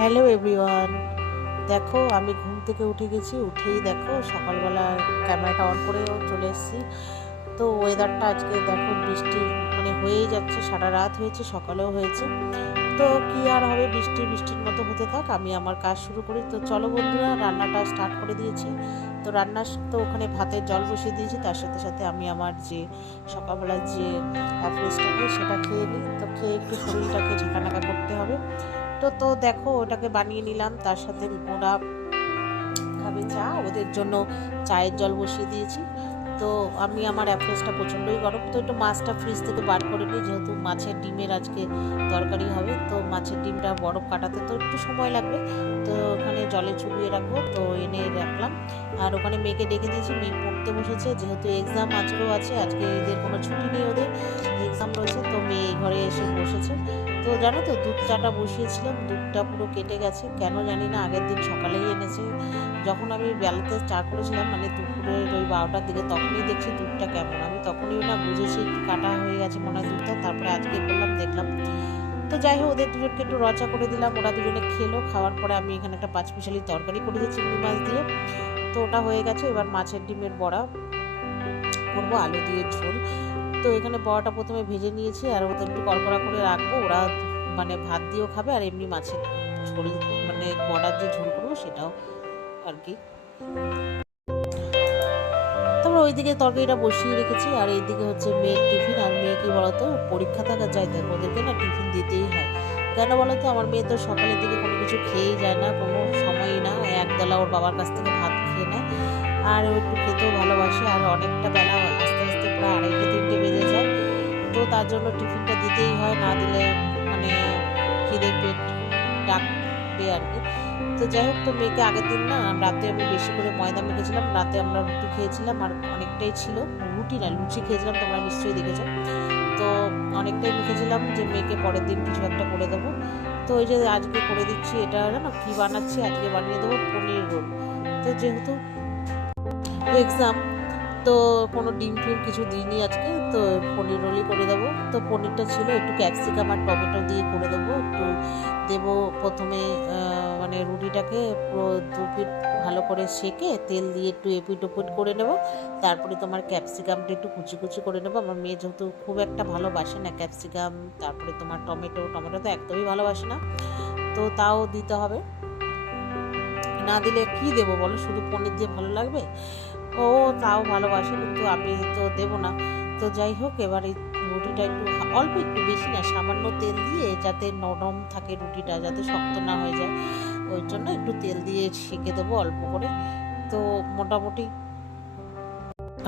Hello everyone, দেখো আমি ঘুম থেকে উঠে গেছি। উঠেই দেখো সকালবেলা ক্যামেরাটা অন করেও চলে এসেছি। তো ওয়েদারটা আজকে দেখো বৃষ্টি হয়েই যাচ্ছে, সারা রাত হয়েছে, সকালেও হয়েছে। তো কি আর হবে, বৃষ্টির মতো হতে থাক, আমি আমার কাজ শুরু করি। তো চলো বন্ধুরা, রান্নাটা স্টার্ট করে দিয়েছি। তো তো ওখানে ভাতের জল বসিয়ে দিয়েছি, তার সাথে সাথে আমি আমার যে সকালবেলার যে অ্যাপ্রেসটা হয় সেটা খেয়ে নিই। তো খেয়ে একটু শরীরটাকে ঝাঁকানাকা করতে হবে। তো দেখো ওটাকে বানিয়ে নিলাম। তার সাথে ওরা খাবে চা, ওদের জন্য চায়ের জল বসিয়ে দিয়েছি। তো আমি আমার অ্যাপ্রোচটা প্রচণ্ডই গরম, তো একটু মাছটা ফ্রিজ থেকে বার করে নিই, যেহেতু মাছের ডিমের আজকে তরকারি হবে। তো মাছের ডিমটা বরফ কাটাতে তো একটু সময় লাগবে। তো ওখানে জলে চুবিয়ে রাখবো, তো এনে রাখলাম। আর ওখানে মেয়েকে ডেকে দিয়েছি, মেয়ে পড়তে বসেছে, যেহেতু এক্সাম আজকেও আছে, আজকে এদের কোনো ছুটি নেই, ওদের এক্সাম রয়েছে। তো মেয়ে এই ঘরে এসে বসেছে। তো জানো তো, দুধ চাটা বসিয়েছিলাম, দুধটা পুরো কেটে গেছে, কেন জানি না। আগের দিন সকালেই এনেছে, যখন আমি বেলাতে চা করেছিলাম, দুপুরের ওই 12টার দিকে, তখনই দেখছি দুধটা কেমন। আমি তখনই না বুঝেছি একটু কাটা হয়ে গেছে মনে হয় দুধটা। তারপরে আজকে করলাম, দেখলাম। তো যাই হোক, ওদের দুজনকে একটু রচা করে দিলাম, ওরা দুজনে খেলো। খাওয়ার পরে আমি এখানে একটা পাঁচমিশালি তরকারি করেছি চিংড়ি মাছ দিয়ে। তো ওটা হয়ে গেছে। এবার মাছের ডিমের বড়া করবো, আলু দিয়ে ঝোল। তো এখানে বড়াটা প্রথমে ভেজে নিয়েছি, আর ওদের একটু কড়কড়া করে রাখবো। ওরা ভাত দিয়েও খাবে, আর এমনি মাছের ঝোল বড়ার যে ঝোল করবো সেটাও আর কি। তারপর ওইদিকে তরকারিটা বসিয়ে রেখেছি, আর এইদিকে হচ্ছে মেয়ের টিফিন। আর মেয়ে কি বলতো, পরীক্ষা থাকা যায়, তাই ওদেরকে না টিফিন দিতেই হয়। কেন বলতো, আমার মেয়ে তো সকালের দিকে কোনো কিছু খেয়েই যায় না, কোনো সময়ই না। একবেলা ওর বাবার কাছ থেকে ভাত খেয়ে নেয়, আর ও একটু খেতেও ভালোবাসে। আর অনেকটা বেলা আস্তে আস্তে প্রায় 2:30-3টে বেজে যায়। তো তার জন্য টিফিনটা দিতেই হয়, না দিলে মানে খিদে পেট ডাকবে আর কি। তো যাই হোক, তো মেয়েকে আগের দিন না রাতে আমি বেশি করে ময়দা মেখেছিলাম, রাতে আমরা রুটি খেয়েছিলাম, আর অনেকটাই ছিল। রুটি না, লুচি খেয়েছিলাম, তোমরা নিশ্চয়ই দেখেছো। তো অনেকটাই মেখেছিলাম যে মেয়েকে পরের দিন কিছু একটা করে দেবো। তো ওই যে আজকে করে দিচ্ছি, এটা জানো কি বানাচ্ছি, আজকে বানিয়ে দেবো পনির রোল। তো যেহেতু এক্সাম, তো কোনো ডিম টিম কিছু দিইনি আজকে, তো পনির রোলই করে দেবো। তো পনিরটা ছিল, একটু ক্যাপসিকাম আর টমেটো দিয়ে করে দেবো। একটু দেবো প্রথমে রুটিটাকে পুরো 2 পিঠ ভালো করে সেঁকে তেল দিয়ে একটু এপিট ওপিট করে নেব। তারপরে তোমার ক্যাপসিকামটা একটু কুচি কুচি করে নেবো। আমার মেয়ে যেহেতু খুব একটা ভালোবাসে না ক্যাপসিকাম, তারপরে তোমার টমেটো তো একদমই ভালোবাসে না, তো তাও দিতে হবে। না দিলে কি দেবো বলো, শুধু পনির দিয়ে ভালো লাগবে? ও তাও ভালোবাসে, কিন্তু আমি তো দেবো না। তো যাই হোক, এবার এই রুটিটা একটু অল্প, একটু বেশি না, সামান্য তেল দিয়ে, যাতে নরম থাকে রুটিটা, যাতে শক্ত না হয়ে যায়, ওই জন্য একটু তেল দিয়ে সেঁকে দেবো অল্প করে। তো মোটামুটি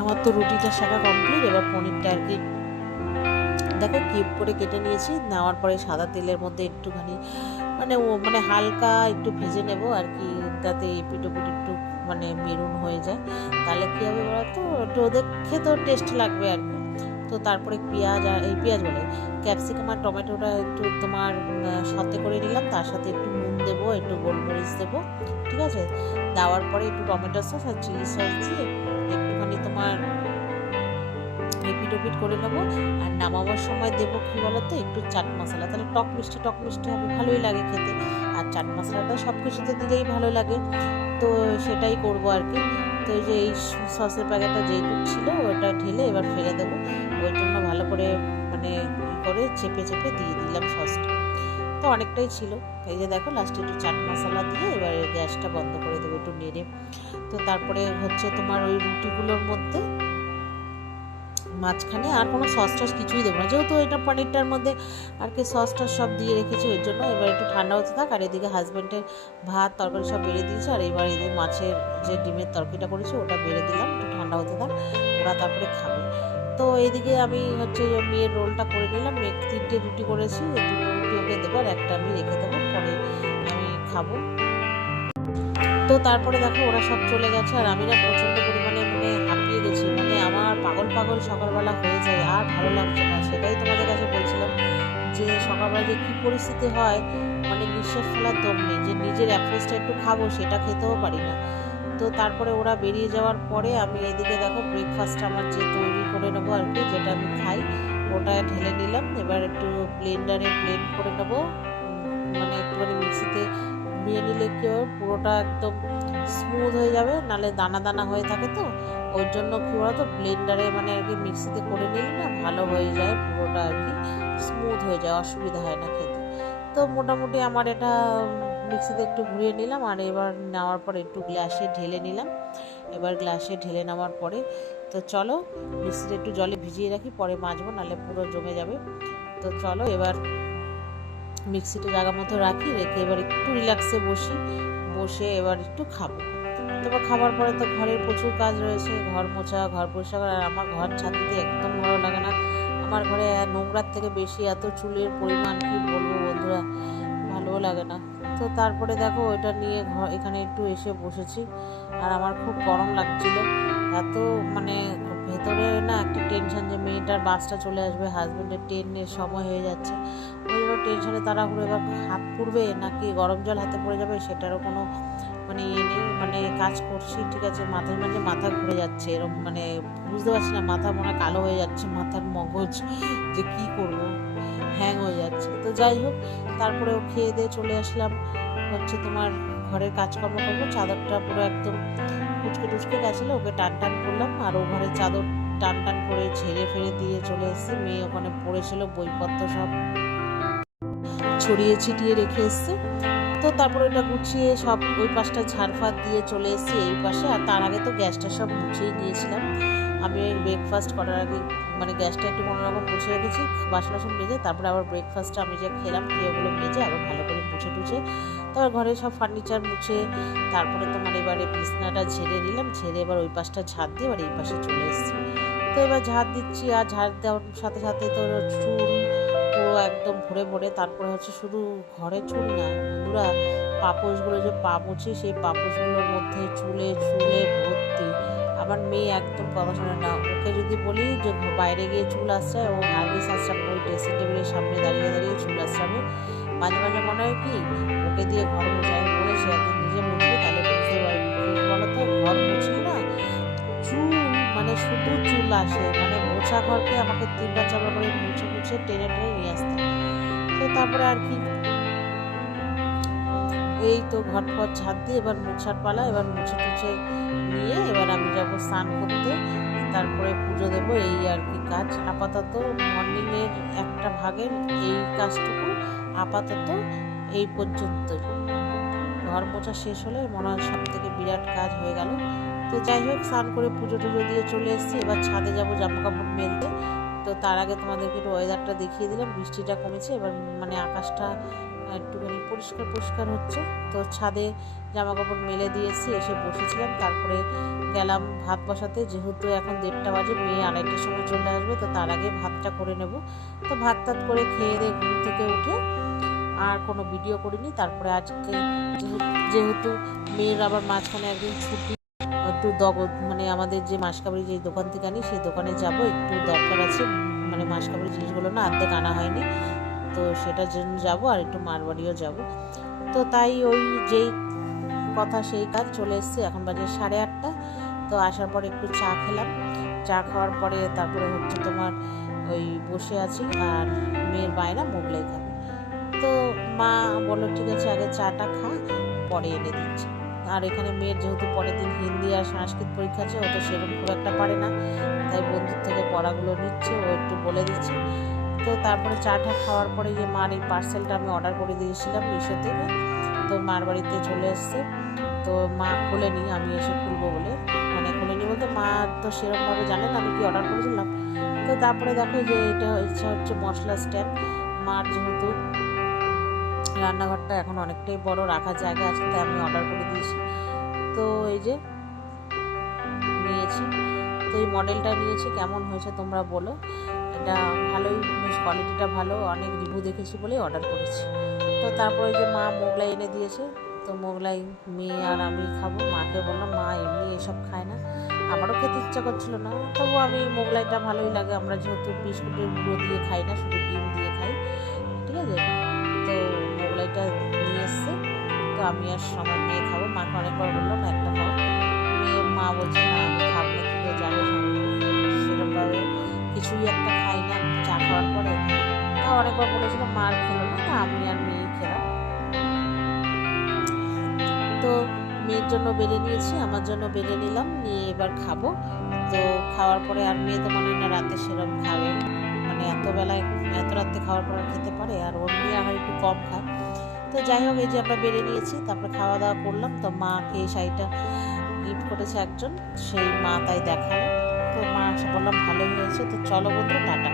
আমার তো রুটিটা শেখা কমপ্লিট। এবার পনিরটা আর কি দেখো কিউব করে কেটে নিয়েছি, নেওয়ার পরে সাদা তেলের মধ্যে একটুখানি হালকা একটু ভেজে নেব আর কি, যাতে এপিট ওপিট একটু মেরুন হয়ে যায়। তাহলে কী হবে বলতো, একটু ওদের খেতেও টেস্ট লাগবে আর কি। তো তারপরে পেঁয়াজ বলে ক্যাপসিকাম আর টমেটোটা একটু তোমার সাথে করে নিলাম, তার সাথে একটু নুন দেবো, একটু গোলমরিচ দেবো, ঠিক আছে। দেওয়ার পরে একটু টমেটো সস আর চিলি সস দিয়ে একটুখানি তোমার এপিট ওপিট করে নেবো। আর নামাবার সময় দেবো কি বলতো, একটু চাট মশলা, তাহলে টক মিষ্টি হবে, ভালোই লাগে খেতে। আর চাট মশলাটা সব কিছুতে দিলেই ভালো লাগে, তো সেটাই করবো আর কি। তো এই যে এই সসের প্যাকেটটা যেটুকু ছিল ওটা ঢেলে এবার ফেলে দেবো। ওই জন্য ভালো করে করে চেপে চেপে দিয়ে দিলাম সসটা। তো অনেকটাই ছিল। এই যে দেখো, লাস্টে একটু চাট মশলা দিয়ে এবার গ্যাসটা বন্ধ করে দেবো একটু নেড়ে। তো তারপরে হচ্ছে তোমার ওই রুটিগুলোর মধ্যে মাঝখানে আর কোনো সস টস কিছুই দেবো না, যেহেতু এটা পনিরটার মধ্যে আর কি সস টস সব দিয়ে রেখেছি, ওই জন্য এবার একটু ঠান্ডা হতে থাক। আর এদিকে হাজব্যান্ডের ভাত তরকারি সব বেড়ে দিয়েছে, আর এবার এদিকে মাছের যে ডিমের তরকারিটা করেছি ওটা বেড়ে দিলাম, একটু ঠান্ডা হতে থাক, ওরা তারপরে খাবে। তো এইদিকে আমি হচ্ছে মেয়ের রোলটা করে নিলাম, মেয়ে 3টে রুটি করেছি, 2টো রুটি ওকে দেবো, আর একটা আমি রেখে দেবো, পরে আমি খাবো। তো তারপরে দেখো ওরা সব চলে গেছে, আর আমি না প্রচণ্ড পরিমাণে হাঁপিয়ে গেছি, আমার পাগল পাগল সকালবেলা হয়ে যায়, আর ভালো লাগছে না। সেটাই তোমাদের কাছে বলছিলাম যে সকালবেলা যে কী পরিস্থিতি হয়, নিঃশ্বাস ফেলার দম নেই, যে নিজের অ্যাপ্রেসটা একটু খাবো সেটা খেতেও পারি না। তো তারপরে ওরা বেরিয়ে যাওয়ার পরে আমি এদিকে দেখো ব্রেকফাস্ট আমার যে তৈরি করে নেবো আর কি, যেটা আমি খাই ওটা ঢেলে নিলাম। এবার একটু ব্লেন্ডারে ব্লেন্ড করে নেবো, একটুখানি মিক্সিতে ঘুরিয়ে নিলে কি হয় পুরোটা একদম স্মুথ হয়ে যাবে, নাহলে দানা দানা হয়ে থাকে তো ওর জন্য কী বলতো ব্লেন্ডারে মানে আর কি মিক্সিতে করে নিলে না ভালো হয়ে যায়, পুরোটা আর কি স্মুথ হয়ে যায়, অসুবিধা হয় না খেতে। তো মোটামুটি আমার এটা মিক্সিতে একটু ঘুরিয়ে নিলাম, আর এবার নেওয়ার পর একটু গ্লাসে ঢেলে নিলাম। এবার গ্লাসে ঢেলে নেওয়ার পরে তো চলো মিক্সিতে একটু জলে ভিজিয়ে রাখি, পরে মাজবো নাহলে পুরো জমে যাবে। তো চলো এবার মিক্সিটা জায়গা মতো রাখি, রেখে এবার একটু রিল্যাক্সে বসে এবার একটু খাবো। তারপর খাবার পরে তো ঘরের প্রচুর কাজ রয়েছে, ঘর মোছা, ঘর পরিষ্কার করা। আর আমার ঘর ছাদতে একদম ভালো লাগে না, আমার ঘরে নোংরার থেকে বেশি এত চুলের পরিমাণ কি বলবো বন্ধুরা, ভালোও লাগে না। তো তারপরে দেখো ওইটা নিয়ে এখানে একটু এসে বসেছি, আর আমার খুব গরম লাগছিল, এত মানে ভেতরে না একটা টেনশন যে মেয়েটার বাসটা চলে আসবে, হাজব্যান্ডের ট্রেনের সময় হয়ে যাচ্ছে, ওই টেনশনে তাড়াহুড়ো এবার হাত পুড়বে নাকি গরম জল হাতে পড়ে যাবে সেটারও কোনো মানে ইয়ে নেই। মানে কাজ করছি ঠিক আছে, মাঝে মাঝে মাথা ঘুরে যাচ্ছে, এরকম মানে বুঝতে পারছি না, মাথা মনে কালো হয়ে যাচ্ছে, মাথার মগজ যে কি করব, হ্যাং হয়ে যাচ্ছে। তো যাই হোক, তারপরে ও খেয়ে দিয়ে চলে আসলাম হচ্ছে তোমার ঘরের কাজকর্ম করবো। চাদরটা পুরো একদম কুচকে গেছিলো, ওকে টান টান করলাম, আর ও ঘরের চাদর টান টান করে ঝেড়ে ফেলে দিয়ে চলে এসেছি। মেয়ে ওখানে পড়েছিল, বইপত্র সব ছড়িয়ে ছিটিয়ে রেখে এসছে। তো তারপরে ওটা গুছিয়ে সব ওই পাশটা ঝাড়ফাড় দিয়ে চলে এসেছি এই পাশে। আর তার আগে তো গ্যাসটা সব মুছেই নিয়েছিলাম আমি, ব্রেকফাস্ট করার আগে মানে গ্যাসটা একটু কোনোরকম মুছে রেখেছি, বাসন মেজে। তারপরে আবার ব্রেকফাস্টটা আমি যে খেলাম, ওগুলো মেজে আবার ভালো করে মুছে তারপর ঘরে সব ফার্নিচার মুছে তারপরে তোমার এবারে বিছনাটা ঝেড়ে নিলাম, ঝেড়ে এবার ওই পাশটা ঝাড় দিয়ে এবার এই পাশে চলে এসেছি। তো এবার ঝাড় দিচ্ছি, আর ঝাড় দেওয়ার সাথে সাথে তো চুল পুরো একদম ভরে তারপরে হচ্ছে শুধু ঘরে চুল না বন্ধুরা, পাপোশগুলো যে পা মুছি সেই পাপোশগুলোর মধ্যে চুলে ভর্তি। আমার মেয়ে একদম কথা শোনে না, ওকে যদি বলি যে বাইরে গিয়ে চুল আসছে, ও হার্ডিস আশ্রাবে, ওই ড্রেসিং টেবিলের সামনে দাঁড়িয়ে চুল আসরাবে। মাঝে মাঝে মনে হয় কি ওকে দিয়ে ঘর মোছাই বলে, সে একদিন নিজে মুছবে, তাহলে বুঝতে পারবে। বলতো ঘর মুছলে না চুল মানে শুধু চুল আসে, মানে মোছা ঘরকে আমাকে 3-4 করে মুছে টেনে নিয়ে আসতে। তো তারপরে আর কি এই তো ঘটপট ঝাঁট দিয়ে এবার মোছার পালা, এবার মুছে নিয়ে এবার আমি যাবো স্নান করতে, তারপরে পুজো দেবো, এই আর কি কাজ। আপাতত মর্নিংয়ের একটা ভাগের এই কাজটুকু আপাতত এই পর্যন্তই। ঘর মোছা শেষ হলে মনে হয় সব থেকে বিরাট কাজ হয়ে গেল। তো যাই হোক, স্নান করে পুজো টুজো দিয়ে চলে এসেছি, এবার ছাদে যাবো জামা কাপড় মেলতে। তো তার আগে তোমাদেরকে একটু ওয়েদারটা দেখিয়ে দিলাম, বৃষ্টিটা কমেছে, এবার মানে আকাশটা একটুখানি পরিষ্কার হচ্ছে। তো ছাদে জামা কাপড় মেলে দিয়েছি, এসে বসেছিলাম, তারপরে গেলাম ভাত বসাতে, যেহেতু এখন 1:30 বাজে, মেয়ে 2:30টার সময় চলে আসবে, তো তার আগে ভাতটা করে নেব। তো ভাত করে খেয়ে দিয়ে ঘুম থেকে উঠে আর কোনো ভিডিও করিনি। তারপরে আজকে যেহেতু মেয়ের আবার মাঝখানে একদিন ছুটি, একটু মানে আমাদের যে মাসকাবাড়ি যে দোকান থেকে আনি সেই দোকানে যাব, একটু দরকার আছে, মানে মাসকাবাড়ি জিনিসগুলো না অর্ধেক আনা হয়নি, তো সেটার জন্য যাব, আর একটু মারবাড়িও যাব। তো তাই ওই যেই কথা সেই কাজ, চলে এসেছি, এখন বাজে 8:30। তো আসার পরে একটু চা খেলাম, চা খাওয়ার পরে তারপরে হচ্ছে তোমার ওই বসে আছি, আর মেয়ের বায়না মোগলাই খাবে। তো মা বললো ঠিক আছে আগে চাটা খা, পরে এনে দিচ্ছি। আর এখানে মেয়ের যেহেতু পরের দিন হিন্দি আর সংস্কৃত পরীক্ষা আছে, ও তো সেরকম খুব একটা পারে না, তাই বন্ধুর থেকে পড়াগুলো নিচ্ছে, ও একটু বলে দিচ্ছে। তো তারপরে চাটা খাওয়ার পরে যে মার এই পার্সেলটা আমি অর্ডার করে দিয়েছিলাম মিশো থেকে, তো মার বাড়িতে চলে এসছে। তো মা খুলেনি, আমি এসে খুলবো বলে, মানে খুলেনি বলতে মা তো সেরকমভাবে জানে না আমি কি অর্ডার করেছিলাম। তো তারপরে দেখো যে এটা হচ্ছে মশলা স্ট্যান্ড। মার যেহেতু রান্নাঘরটা এখন অনেকটাই বড়, রাখার জায়গা আছে, তাই আমি অর্ডার করে দিয়েছি। তো এই যে নিয়েছি, তো এই মডেলটা নিয়েছি, কেমন হয়েছে তোমরা বলো। এটা ভালোই, বেশ কোয়ালিটিটা ভালো, অনেক রিভিউ দেখেছি বলেই অর্ডার করেছি। তো তারপরে যে মা মোগলাই এনে দিয়েছে, তো মোগলাই মেয়ে আর আমি খাবো। মাকে বললাম মা এমনি এসব খায় না, আমারও খেতে ইচ্ছা করছিল না, তবু আমি মোগলাইটা ভালোই লাগে, আমরা যেহেতু বিস্কুটের গুঁড়ো দিয়ে খাই না, শুধু ডিম দিয়ে খাই, ঠিক আছে। তো মোগলাইটা নিয়ে এসছে, তো আমি আর আমার মেয়ে খাবো। মাকে অনেকবার বললাম একটা খাও, মা বলছে না আমি খাবো না, তুই জানিস আমি সেরকমভাবে কিছুই একটা খাই না চা খাওয়ার পরে। তা অনেকবার বলেছিলাম, মা আর খেলো না, আমি আর মেয়ে খেলাম। মেয়ের জন্য বেলে নিয়েছি, আমার জন্য বেলে নিলাম, নিয়ে এবার খাবো। তো খাওয়ার পরে আর মেয়ে তো মনে হয় না রাতে সেরকম খাবে, মানে এত বেলায় এত রাত্রে খাওয়ার পর আর খেতে পারে, আর ওর মেয়ে আবার একটু কম খায়। তো যাই হোক, এই যে আমরা বেড়ে নিয়েছি, তারপরে খাওয়া দাওয়া করলাম। তো মাকে এই শাড়িটা গিফট করেছে একজন, সেই মা তাই দেখালো। তো মা বললাম ভালোই হয়েছে। তো চলো বন্ধুরা, টাটা।